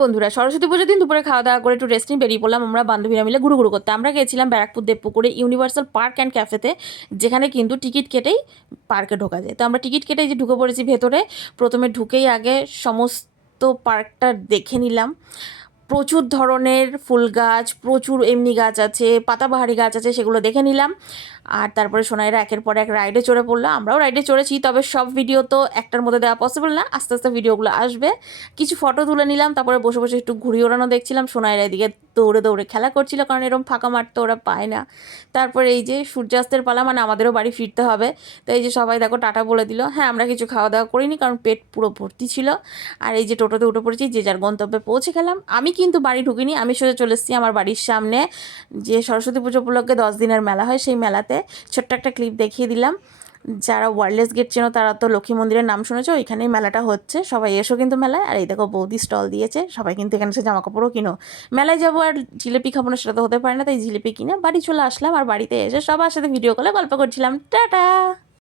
বন্ধুরা, সরস্বতী পুজোর দিন দুপুরে খাওয়া দাওয়া করে একটু রেস্ট নিয়ে বেরিয়ে পড়লাম আমরা বান্ধবীরা মিলে ঘুরু ঘুরু করতে। আমরা গেছিলাম ব্যারাকপুর দেবপুকুরে ইউনিভার্সাল পার্ক অ্যান্ড ক্যাফেতে, যেখানে কিন্তু টিকিট কেটেই পার্কে ঢোকা যায়। তো আমরা টিকিট কেটেই যে ঢুকে পড়েছি ভেতরে। প্রথমে ঢুকেই আগে সমস্ত পার্কটা দেখে নিলাম। প্রচুর ধরনের ফুল গাছ, প্রচুর এমনি গাছ আছে, পাতাবাহারি গাছ আছে, সেগুলো দেখে নিলাম। আর তারপরে সোনাইরা একের পর এক রাইডে চড়ে পড়লো। আমরাও রাইডে চড়েছি, তবে সব ভিডিও তো একটার মধ্যে দেওয়া পসিবল না, আস্তে আস্তে ভিডিওগুলো আসবে। কিছু ফটো তুলে নিলাম, তারপরে বসে বসে একটু ঘুড়ি ওড়ানো দেখছিলাম। সোনাইরা এদিকে দৌড়ে দৌড়ে খেলা করছিল, কারণ এরকম ফাঁকা মাঠ তো ওরা পায় না। তারপরে এই যে সূর্যাস্তের পালা, মানে আমাদেরও বাড়ি ফিরতে হবে। তো এই যে সবাই দেখো টাটা বলে দিল। হ্যাঁ, আমরা কিছু খাওয়া দাওয়া করিনি, কারণ পেট পুরো ভর্তি ছিল। আর এই যে টোটোতে উঠে পড়েছি, যে যার গন্তব্যে পৌঁছে গেলাম। আমি কিন্তু বাড়ি ঢুকিনি, আমি সোজা চলে এসেছি আমার বাড়ির সামনে, যে সরস্বতী পুজো উপলক্ষে 10 দিনের মেলা হয়, সেই মেলাতে। ছোট্ট একটা ক্লিপ দেখিয়ে দিলাম। যারা ওয়্যারলেস গেট চেনো তারা তো লক্ষ্মী মন্দিরের নাম শুনেছো, ওইখানেই মেলাটা হচ্ছে। সবাই এসো কিন্তু মেলায়। আর এই দেখো বৌদি স্টল দিয়েছে, সবাই কিন্তু এখানে এসে জামা কাপড়ও কিনো। মেলায় যাবো আর জিলিপি খাবো না, সেটা তো হতে পারে না, তাই জিলিপি কিনে বাড়ি চলে আসলাম। আর বাড়িতে এসে সবার সাথে ভিডিও কলে গল্প করছিলাম। টাটা।